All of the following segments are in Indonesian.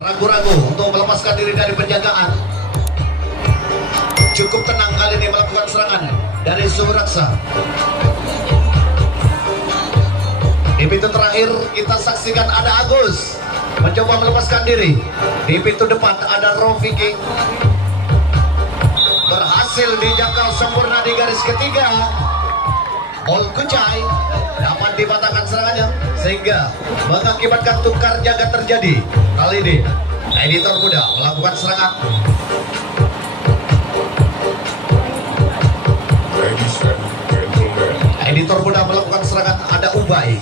Ragu-ragu untuk melepaskan diri dari penjagaan. Cukup tenang kali ini melakukan serangan dari Suraksa. Di pintu terakhir kita saksikan ada Agus mencoba melepaskan diri. Di pintu depan ada Rofiki, berhasil dijangkau sempurna di garis ketiga. Ol Kucai dapat dibatalkan serangannya sehingga mengakibatkan tukar jaga terjadi. Kali ini editor muda melakukan serangan. Editor muda melakukan serangan. Ada Ubay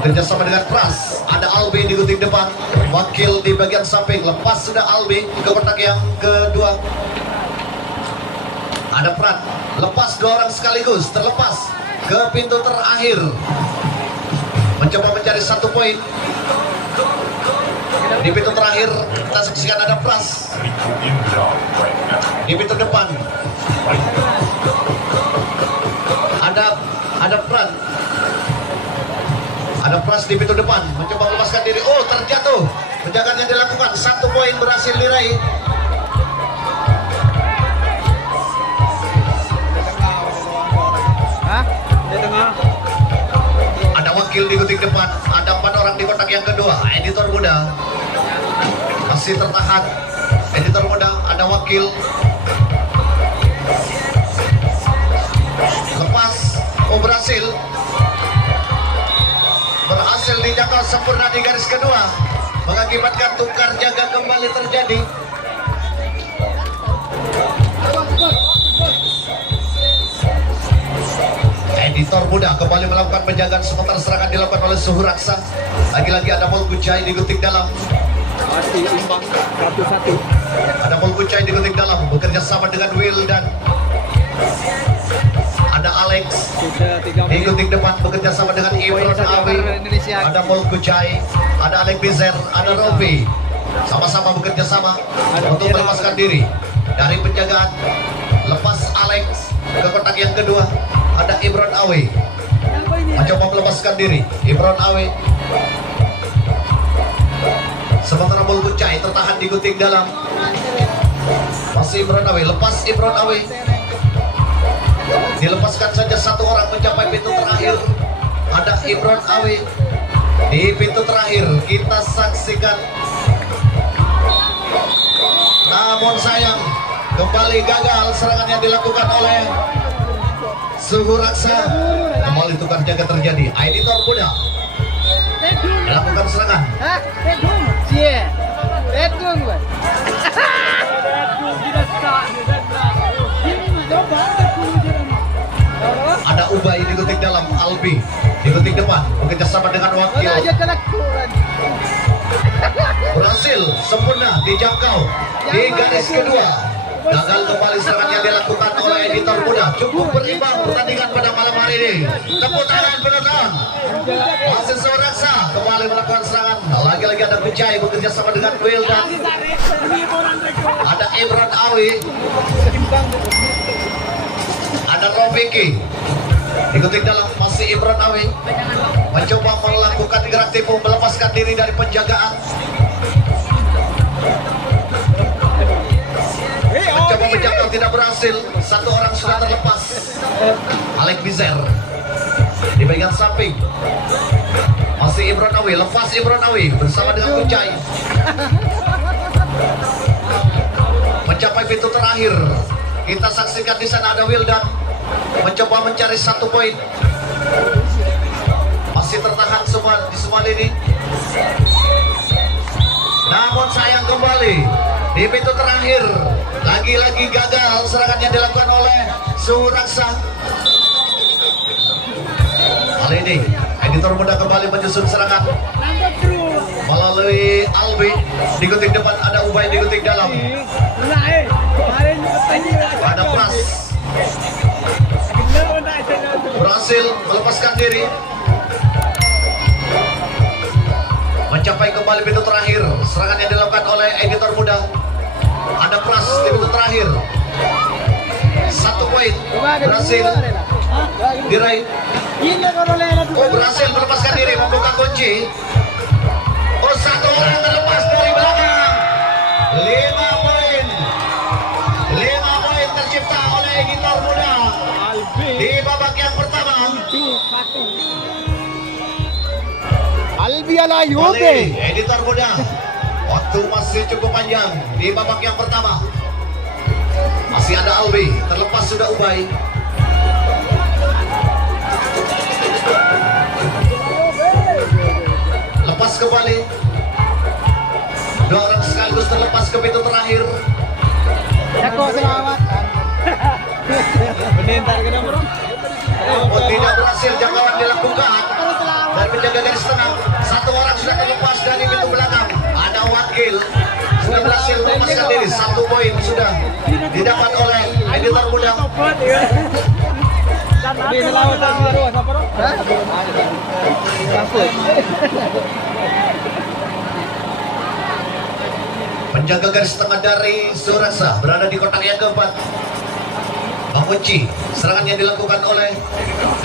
bekerja sama dengan Pras. Ada Albi di gunting depan, wakil di bagian samping. Lepas sudah Albi ke kotak yang kedua. Ada Prat, lepas dua orang sekaligus, terlepas ke pintu terakhir, mencoba mencari satu poin. Di pintu terakhir kita saksikan ada Pras. Di pintu depan ada Prat. Ada Pras di pintu depan mencoba melepaskan diri. Oh, terjatuh. Penjagaan yang dilakukan, satu poin berhasil diraih. Ada wakil di gunting depan, ada 4 orang di kotak yang kedua. Editor muda masih tertahan. Editor muda, ada wakil. Lepas, oh berhasil dijangkau sempurna di garis kedua, mengakibatkan tukar jaga kembali terjadi. Editor muda kembali melakukan penjagaan sementara serangan dilakukan oleh Suraksa. Lagi-lagi ada Mol Kucai di gunting dalam. Masih imbang 1-1. Ada Mol Kucai di gunting dalam bekerja sama dengan Will dan ada Alex di gunting depan bekerja sama dengan Ibron Awi. Ada Mol Kucai, ada Alex Bizer, ada Rofi. Sama-sama bekerja sama untuk melepaskan diri dari penjagaan. Lepas Alex ke kotak yang kedua. Ada Ibron Awi mencoba melepaskan diri. Ibron Awi, sementara Mol Kucai tertahan di gunting dalam. Masih Ibron Awi, lepas Ibron Awi, dilepaskan saja satu orang mencapai pintu terakhir. Ada Ibron Awi di pintu terakhir kita saksikan. Namun sayang, kembali gagal serangan yang dilakukan oleh Suraksa. Kembali tukar jaga terjadi. Editor muda melakukan serangan. Ada Ubay di gunting dalam, Albi di gunting depan bekerja sama dengan wakil. Berhasil sempurna dijangkau di garis kedua. Gagal kembali serangan yang dilakukan oleh editor muda. Cukup berimbang pertandingan pada malam hari ini. Tepuk tangan penonton. Masih Suraksa kembali melakukan serangan. Lagi-lagi ada Kucai bekerja sama dengan Will dan ada Ibron Awi. Ada Rofiki di gunting dalam, masih Ibron Awi mencoba melakukan gerak tipu melepaskan diri dari penjagaan. Mencoba menjangkau tidak berhasil. Satu orang sudah terlepas. Alex Bizer di bagian samping. Masih Ibron Awi, lepas Ibron Awi bersama dengan Kucai. Mencapai pintu terakhir. Kita saksikan di sana ada Wildan mencoba mencari satu poin. Masih tertahan semua di semua lini. Namun sayang kembali di pintu terakhir. Lagi-lagi gagal serangan yang dilakukan oleh Suraksa. Kali ini editor muda kembali menyusun serangan melalui Albi di gunting depan, ada Ubay di gunting dalam. Ada Pras berhasil melepaskan diri, mencapai kembali pintu terakhir. Serangan yang dilakukan oleh editor muda. Ada Pras di pintu terakhir. Satu poin berhasil diraih. Oh, berhasil melepaskan diri, membuka kunci. Oh, satu orang terlepas. dia la Kembali, Juve. editor muda. Waktu masih cukup panjang di babak yang pertama. Masih ada Albi, terlepas sudah Ubay. Lepas kembali. Dua orang sekaligus terlepas ke pintu terakhir. Jago selamat. Menentar ke nomor. Oh, tidak berhasil jangkauan dilakukan dan menjaga garis tengah. Satu orang sudah terlepas dari pintu belakang. Ada wakil sudah berhasil melepaskan diri. 1 poin sudah didapat oleh editor muda. Di selawatan baru apa bro? Penjaga garis tengah dari Suraksa berada di kotak yang keempat. Mengunci serangan yang dilakukan oleh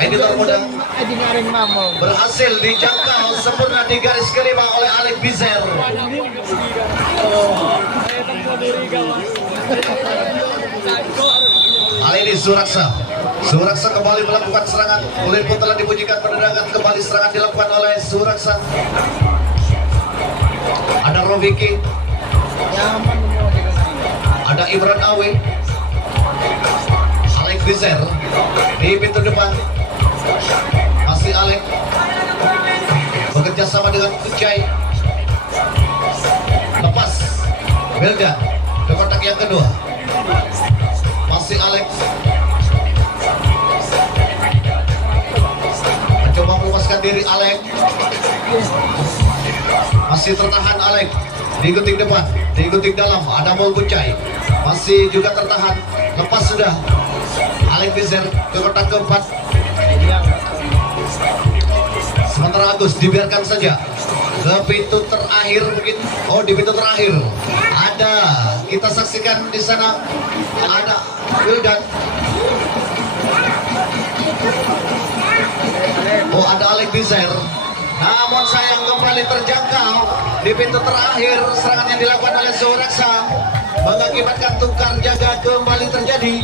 editor muda Aji ngaring mamong. berhasil dijangkau sempurna di garis kelima oleh Alex Bizer. Kali ini Suraksa kembali melakukan serangan. Ulin pun telah dipujikan penendangan. Kembali serangan dilakukan oleh Suraksa. Ada Robiki, ada Imran Awe, Alex Bizer di pintu depan. Masih Alex bekerja sama dengan Kucai. Lepas Wildan ke kotak yang kedua. Masih Alex mencoba melepaskan diri. Alex masih tertahan. Alex diikuti depan, diikuti dalam. Ada Mol Kucai masih juga tertahan. Lepas sudah Alex Bizer ke kotak keempat. Sementara Agus dibiarkan saja ke pintu terakhir mungkin. Oh, di pintu terakhir ada, kita saksikan di sana ada Wildan. Oh, ada Alex Bizer. Namun sayang kembali terjangkau di pintu terakhir. Serangan yang dilakukan oleh Suraksa mengakibatkan tukar jaga kembali terjadi.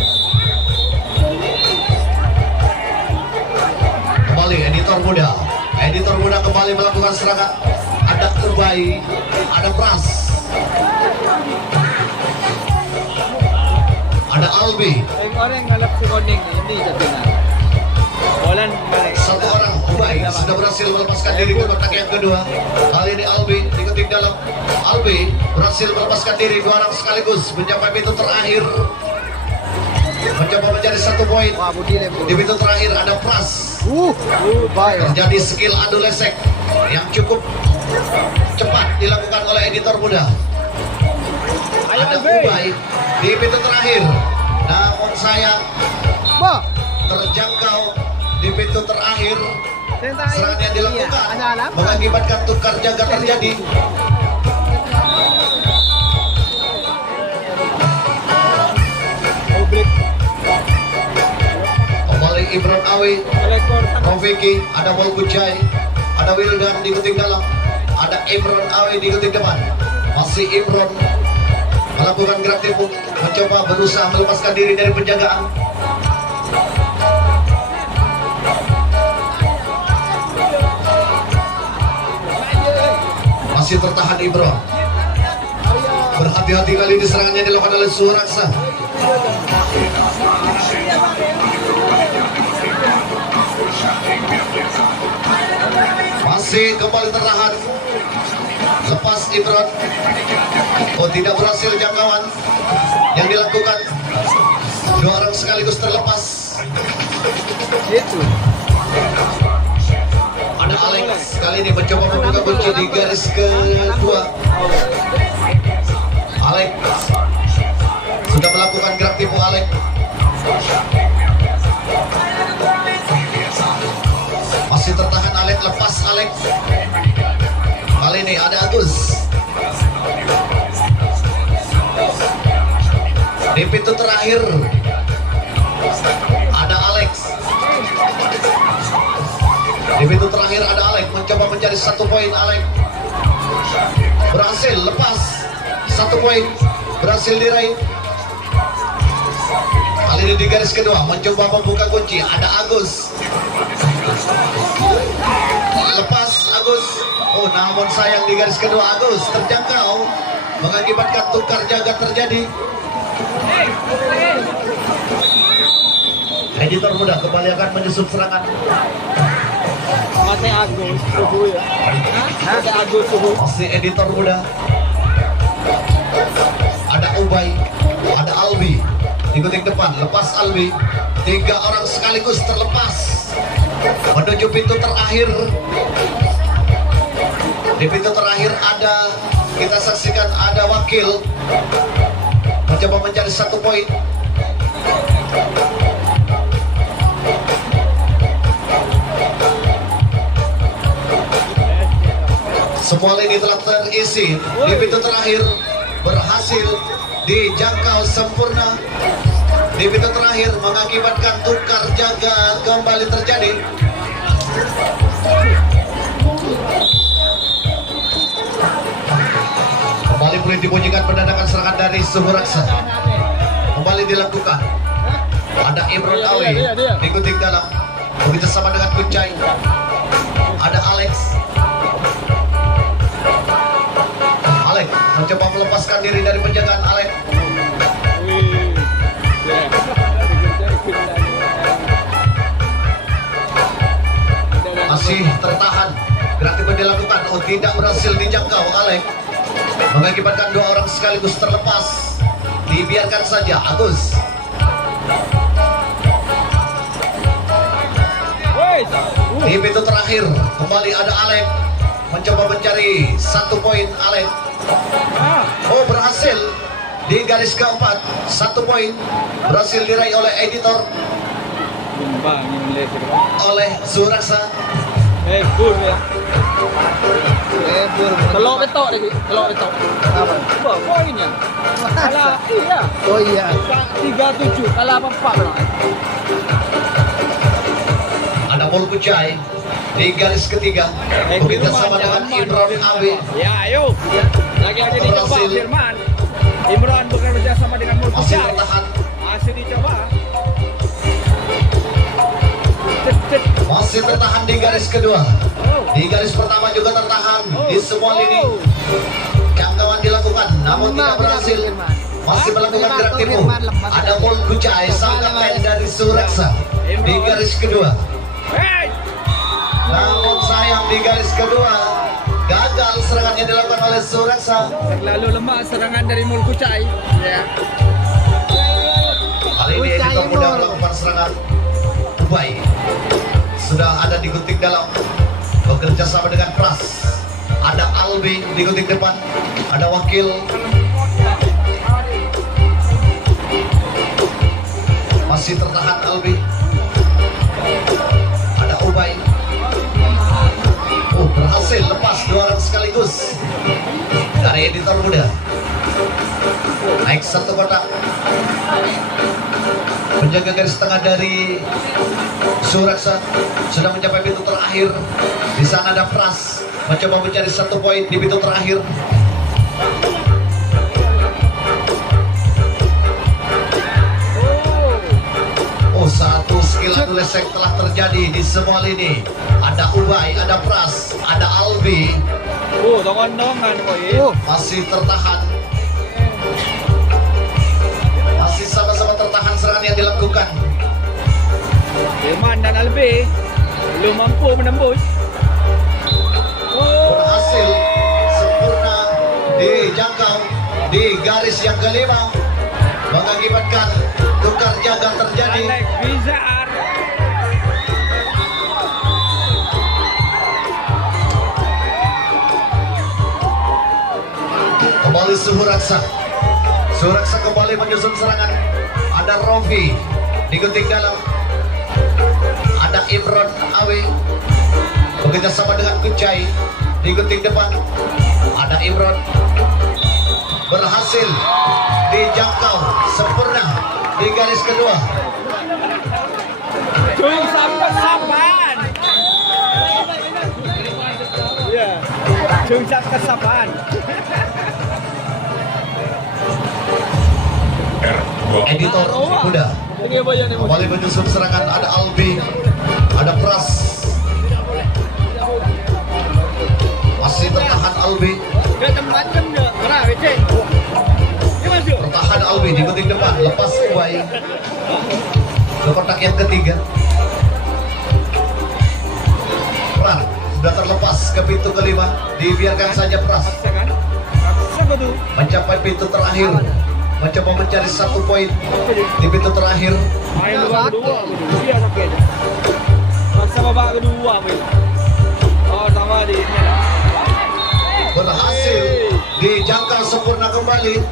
Kembali editor muda kembali melakukan serangan. Ada Ubay, ada Pras, ada Albi. Orang ngalap si Koning ini jadinya. Bolan balik. Satu orang Ubay sudah berhasil melepaskan diri ke kotak yang kedua. Kali ini Albi diketik dalam. Albi berhasil melepaskan diri. 2 orang sekaligus mencapai pintu terakhir. Mencoba mencari 1 poin. Di pintu terakhir ada Pras. Baik. Terjadi skill adu lesek yang cukup cepat dilakukan oleh editor muda. Ada Ubay di pintu terakhir. Namun sayang Ba. terjangkau di pintu terakhir. Serangan yang dilakukan Ada alam. mengakibatkan tukar jaga terjadi. Kembali Imran Awi, Rofiki, ada Mol Kucai, ada Wildan diikuti dalam, ada Imran Awi diikuti depan. Masih Imran melakukan gerak tipu, mencoba berusaha melepaskan diri dari penjagaan. Masih tertahan Imran. Berhati-hati kali ini serangannya dilakukan oleh Suraksa. Masih kembali tertahan. Lepas Imran. Oh, tidak berhasil jangkauan yang dilakukan. 2 orang sekaligus terlepas. Itu. Ada Alex kali ini mencoba membuka kunci di garis kedua. Alex sudah melakukan gerak tipu. Alex masih tertahan. Alex lepas. Alex kali ini ada Agus di pintu terakhir. Ada Alex di pintu terakhir. Ada Alex mencoba mencari 1 poin. Alex berhasil lepas. 1 poin berhasil diraih. Kali ini di garis kedua mencoba membuka kunci. Ada Agus lepas. Agus Oh, namun sayang di garis kedua Agus terjangkau, mengakibatkan tukar jaga terjadi. Editor muda kembali akan menyusun serangan. Masih Agus suhu ya. Masih Agus suhu. Masih editor muda. Ada Ubay, ada Albi. Ikutin depan, lepas Albi. 3 orang sekaligus terlepas menuju pintu terakhir. Di pintu terakhir ada, kita saksikan ada Wakil mencoba mencari 1 poin. Semua lini telah terisi di pintu terakhir, berhasil dijangkau sempurna. Di pintu terakhir mengakibatkan tukar jaga kembali terjadi. Kembali boleh dibunyikan pendandakan serangan dari Suhu Raksa. Kembali dilakukan. Ada Imron Awi diikuti dalam, bekerja sama dengan Kuncai. Ada Alex. Alex mencoba melepaskan diri dari penjagaan Alex. Masih tertahan, gerak tiba dilakukan. Oh, tidak berhasil dijangkau Alex, mengakibatkan 2 orang sekaligus terlepas. Dibiarkan saja Agus. Di pintu terakhir kembali ada Alex, mencoba mencari 1 poin Alex. Oh, berhasil di garis keempat, 1 poin berhasil diraih oleh editor, oleh Suraksa. Bur ya. Bur. Telok betok lagi, telok betok. Apa? Apa poinnya? Kalah iya. Oh iya. 37 kalah 4 benar. Ada Pol Kucai di garis ketiga, bekerja sama dengan Imron Awi. Ya, ayo. Lagi aja dicoba Berhasil. Firman. Imran bekerja sama dengan Masih Mulkucai. tertahan, Masih dicoba. masih tertahan di garis kedua. Di garis pertama juga tertahan di semua lini. Jangkauan dilakukan namun tidak berhasil. Masih melakukan gerak tipu. Ada Pol Kucai, sang kapten dari Suraksa di garis kedua. Hey! Namun sayang di garis kedua gagal serangan yang dilakukan oleh Suraksa. Terlalu lemah serangan dari Mulkucai. Ya. Kali ini editor muda melakukan serangan. Ubay sudah ada di gunting dalam, bekerja sama dengan Pras. Ada Albi di gunting depan, ada Wakil. Masih tertahan Albi. Ada Ubay. Oh, berhasil lepas 2 orang sekaligus dari editor muda. Naik 1 kotak. Penjaga garis tengah dari Suraksa sudah mencapai pintu terakhir. Di sana ada Pras mencoba mencari 1 poin di pintu terakhir. Oh, 1 skill adu lesek telah terjadi di semua lini. Ada Ubay, ada Pras, ada Albi. Oh, dongan-dongan kok. Masih tertahan. Masih sama-sama tertahan serangan yang dilakukan. Firman dan Albi belum mampu menembus. Berhasil sempurna dijangkau di garis yang kelima, mengakibatkan tukar jaga terjadi. Alex Bizar. Kembali Suraksa. Suraksa kembali menyusun serangan. Ada Rofi di gunting dalam. Ada Imron Awi bekerja sama dengan Kucai di gunting depan. Ada Imron, berhasil dijangkau sempurna di garis kedua. Cuy sampai sapan. Ya. Cuy sampai sapan. Editor muda Ini apa yang kembali menyusun serangan. Ada Albi, ada Pras. Albi. Ke tempatnya dia. Mana becek? Ini masuk. Bertahan Albi di gunting depan, lepas Uwai ke kotak yang ketiga. Pras sudah terlepas ke pintu kelima, dibiarkan saja Pras Paksa kan? Paksa kau tu. mencapai pintu terakhir, mencoba mencari 1 poin di pintu terakhir. Main babak kedua. Dia sakit aja. Paksa babak kedua main. Oh sama di ini lah. Berhasil dijangkau sempurna kembali.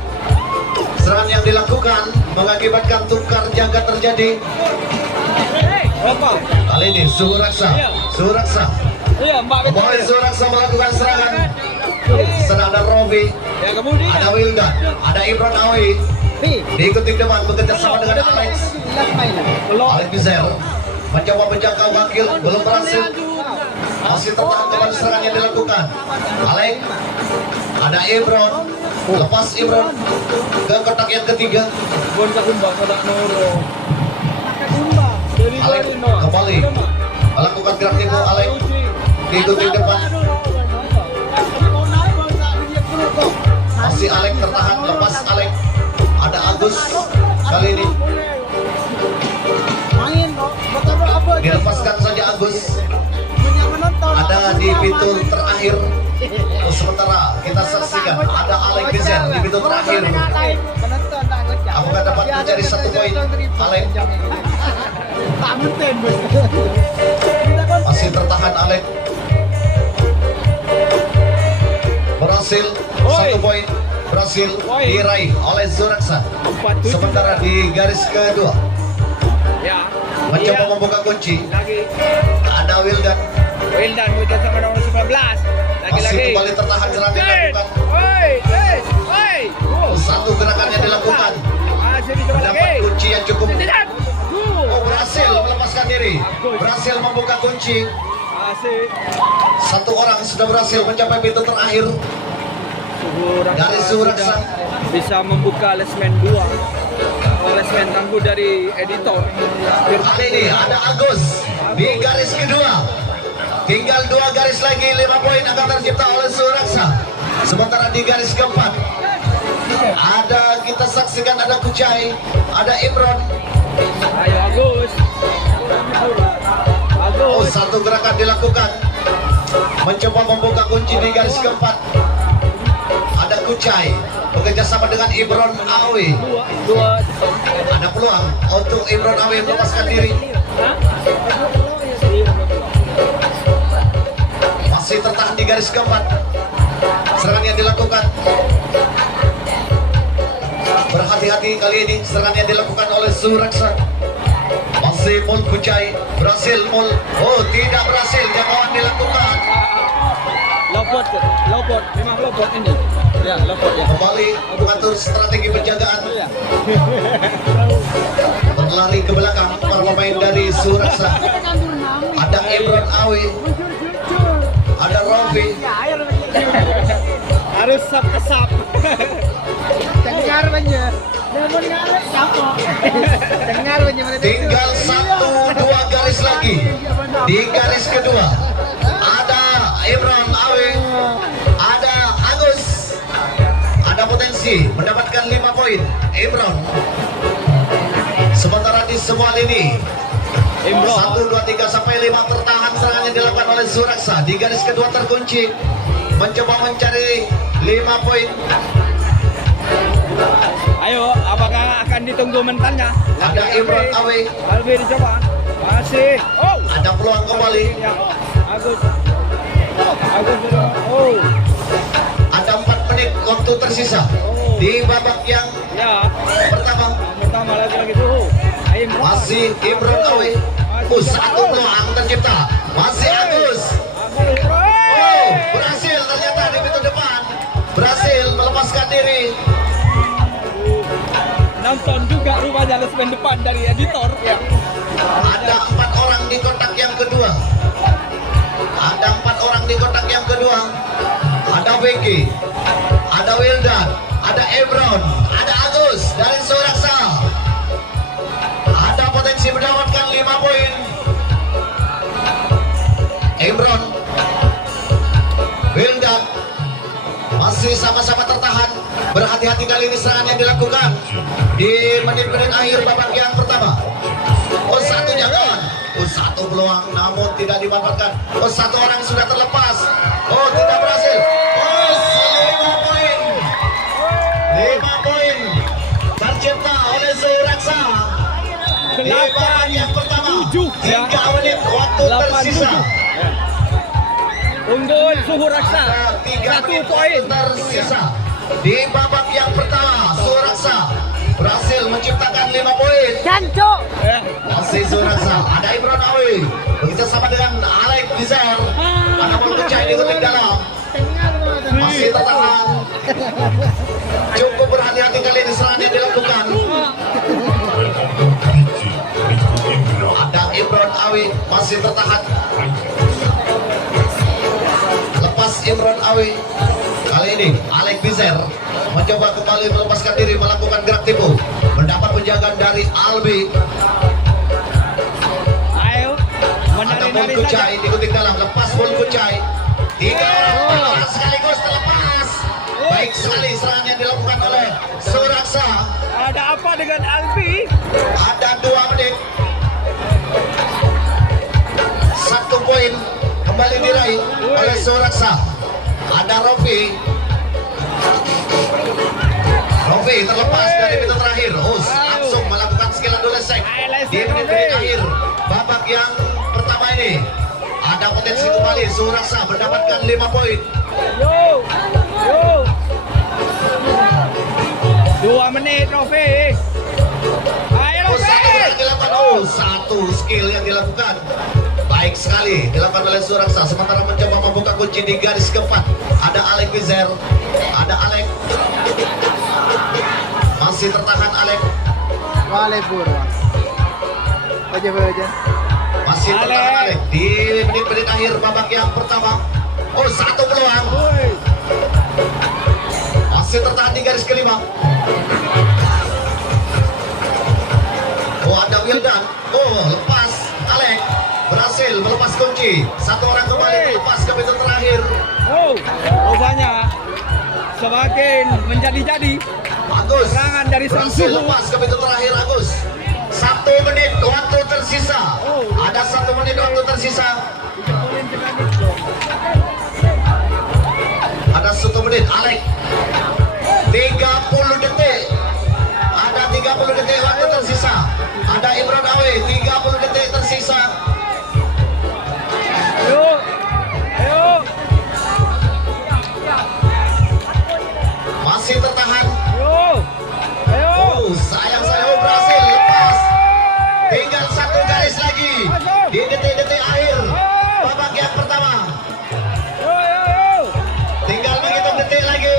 Serangan yang dilakukan mengakibatkan tukar jaga terjadi. Berapa? Kali ini Suraksa, Suraksa Iya, Mbak betul. kembali Suraksa melakukan serangan. Sedang ada Robi, Ya kemudian. ada Wildan, ada Ibran Awi. Pi. Diikuti depan bekerja sama dengan Alex. Last main lah. Alex Bizer mencoba menjangkau wakil, belum berhasil. Masih tertahan kembali serangan yang dilakukan. Alex, ada Ibron, lepas Ibron ke kotak yang ketiga. Bon kakumbang ada Noro. Alex kembali melakukan gerak tempo. Alex diikuti depan. Masih Alex tertahan, lepas Alex. Ada Agus kali ini Main kok. Betul apa? dilepaskan saja Agus. Banyak menonton. Ada di pintu terakhir. Sementara kita saksikan ada Alex Bizer di pintu terakhir. Penonton tak gocap. Apakah dapat mencari 1 poin? Alex Tak mungkin. masih tertahan. Alex berhasil 1 poin berhasil diraih oleh Suraksa. 4-7. Sementara di garis kedua Ya. mencoba membuka kunci Lagi. ada Wildan, Wildan muncul sama nomor 19. masih Lagi-lagi. kembali tertahan serangan yang dilakukan. Oi, oi. Satu gerakan yang dilakukan Masih dicoba mendapat lagi. kunci yang cukup. Tidak. Oh, berhasil melepaskan diri, berhasil membuka kunci. Masih. 1 orang sudah berhasil mencapai pintu terakhir. Garis Suraksa bisa membuka lesmen 2. Lesmen tangguh dari editor. kali ini ada Agus di garis kedua. Tinggal 2 garis lagi, 5 poin akan tercipta oleh Suraksa. Sementara di garis keempat ada, kita saksikan ada Kucai, ada Imron. Ayo Agus. Oh, Agus. 1 gerakan dilakukan mencoba membuka kunci di garis keempat. Ada Kucai bekerja sama dengan Ibron Awi. Dua. Ada peluang untuk Ibron Awi melepaskan diri. Masih tertahan di garis keempat. Serangan yang dilakukan. Berhati-hati kali ini serangan yang dilakukan oleh Suraksa. Masih Mul Kucai, berhasil Mul. Oh, tidak berhasil, jangkauan dilakukan. Lopot, memang lopot ini. Ya, lopot ya. Kembali mengatur strategi penjagaan. Ya. Berlari ke belakang para pemain dari Suraksa. Ada Ibron Awi, ada Robi. Harus sap-sap. Dengar banyak. Dengar siapa? Dengar banyak. Tinggal 1-2 garis lagi. Di garis kedua ada Ibron Awi, ada Agus. Ada potensi mendapatkan 5 poin Ibron. Sementara di semua lini 1, 2, 3 sampai 5 tertahan serangan yang dilakukan oleh Suraksa. Di garis kedua terkunci, mencoba mencari 5 poin. Ayo, apakah akan ditunggu mentalnya? Ada Imron Awi, Albi dicoba. Masih. Oh. ada peluang kembali. Ya. Agus. Oh. Ada 4 menit waktu tersisa di babak yang Ya. pertama. Pertama lagi tuh. Ayo. Masih Imron Awi. 1 peluang tercipta. Masih Agus. Oh, berhasil ternyata di pintu depan. Berhasil melepaskan diri. Nonton juga rupanya lesmen depan dari editor. Ya. Ada 4 orang di kotak yang kedua. Ada 4 orang di kotak yang kedua. Ada Vicky, ada Wildan, ada Ebron, ada Agus dari Suraksa. Ada potensi mendapatkan 5 poin. Ebron, Wildan, sama-sama tertahan. Berhati-hati kali ini serangan yang dilakukan di menit-menit akhir babak yang pertama. Oh, satunya kawan. Oh, satu peluang namun tidak dimanfaatkan. Oh, satu orang sudah terlepas. Oh, tidak berhasil. Oh, 5 poin. 5 poin tercipta oleh Suraksa. Di babak yang pertama. 3 menit waktu tersisa. Unggul Suhu Raksa. Ada 3 1 menit poin. tersisa. Di babak yang pertama, Suraksa berhasil menciptakan 5 poin. Jancuk. Masih Suraksa, ada Imron Awi bekerja sama dengan Alek Bizer. Ada bola pecah di kotak dalam. Masih tertahan. Cukup berhati-hati kali ini serangan yang dilakukan. Ada Imron Awi masih tertahan. Lepas Imron Awi. Kali ini Alek Bizer mencoba kembali melepaskan diri melakukan gerak tipu. Mendapat penjagaan dari Albi. Ayo. Ada bol Menari-nari Kucai saja. di kotak dalam, lepas bol Kucai. 3 orang sekaligus terlepas. Baik sekali serangan yang dilakukan oleh Suraksa. Ada apa dengan Albi? Ada 2 menit. 1 poin kembali diraih oleh Suraksa. Ada Rofi. Rofi terlepas dari pintu terakhir. Us langsung melakukan skill adolescent di menit-menit akhir babak yang pertama ini. Ada potensi kembali Suraksa mendapatkan 5 poin. Yo. Yo. 2 menit Rofi. Ayo Oh, satu Rofi. yang dilakukan. Oh, satu skill yang dilakukan. Baik sekali dilakukan oleh Suraksa. Sementara mencoba membuka kunci di garis keempat. Ada Alek Bizer. Ada Alek. Masih tertahan Alek. Waalaikumsalam. Baca. Masih tertahan Alek. Alek. Di menit-menit akhir babak yang pertama. Oh, satu peluang. Woi. Masih tertahan di garis kelima. Oh, ada Wildan. Oh, lepas Alek. Berhasil melepas kunci. Satu orang kembali Woi. melepas ke pintu terakhir. Oh, rupanya semakin menjadi-jadi. Agus. Serangan dari Sang Berhasil Suhu. lepas ke pintu terakhir Agus. 1 menit waktu tersisa. Oh. Ada 1 menit waktu tersisa. Ada 1 menit Alek. 30 detik. Ada 30 detik waktu tersisa. Ada Imron Awe 30 detik tersisa. Ayo. Ayo. Masih tertahan. Ayo. Ayo. Oh, sayang saya berhasil lepas. Tinggal 1 garis lagi di detik-detik akhir babak yang pertama. Ayo. Tinggal menghitung detik lagi.